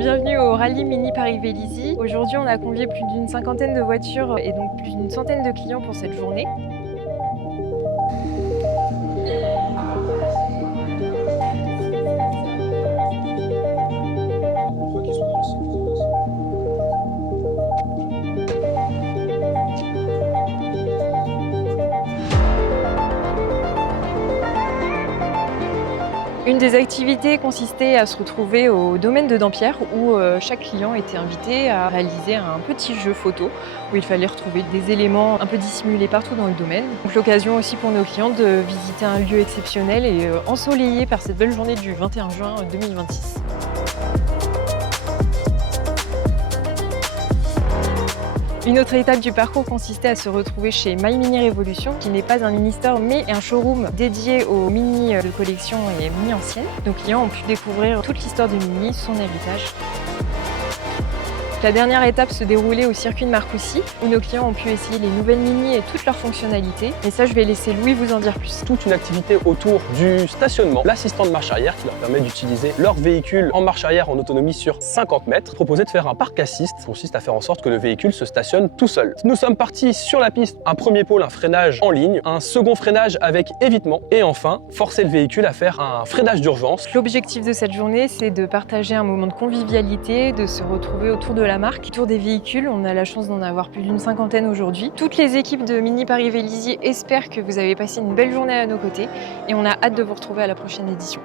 bienvenue au Rallye Mini Paris-Vélizy. Aujourd'hui, on a convié plus d'une cinquantaine de voitures et donc plus d'une centaine de clients pour cette journée. Une des activités consistait à se retrouver au domaine de Dampierre où chaque client était invité à réaliser un petit jeu photo où il fallait retrouver des éléments un peu dissimulés partout dans le domaine. Donc l'occasion aussi pour nos clients de visiter un lieu exceptionnel et ensoleillé par cette belle journée du 21 juin 2026. Une autre étape du parcours consistait à se retrouver chez My Mini Révolution, qui n'est pas un mini store mais un showroom dédié aux mini de collection et mini anciennes. Nos clients ont pu découvrir toute l'histoire du mini, son héritage. La dernière étape se déroulait au circuit de Marcoussis, où nos clients ont pu essayer les nouvelles mini et toutes leurs fonctionnalités. Et ça, je vais laisser Louis vous en dire plus. Toute une activité autour du stationnement, l'assistant de marche arrière qui leur permet d'utiliser leur véhicule en marche arrière en autonomie sur 50 mètres. Proposé de faire un parc assist, consiste à faire en sorte que le véhicule se stationne tout seul. Nous sommes partis sur la piste, un premier pôle, un freinage en ligne, un second freinage avec évitement et enfin forcer le véhicule à faire un freinage d'urgence. L'objectif de cette journée, c'est de partager un moment de convivialité, de se retrouver autour de la marque, autour des véhicules. On a la chance d'en avoir plus d'une cinquantaine aujourd'hui. Toutes les équipes de Mini Paris-Vélizy espèrent que vous avez passé une belle journée à nos côtés et on a hâte de vous retrouver à la prochaine édition.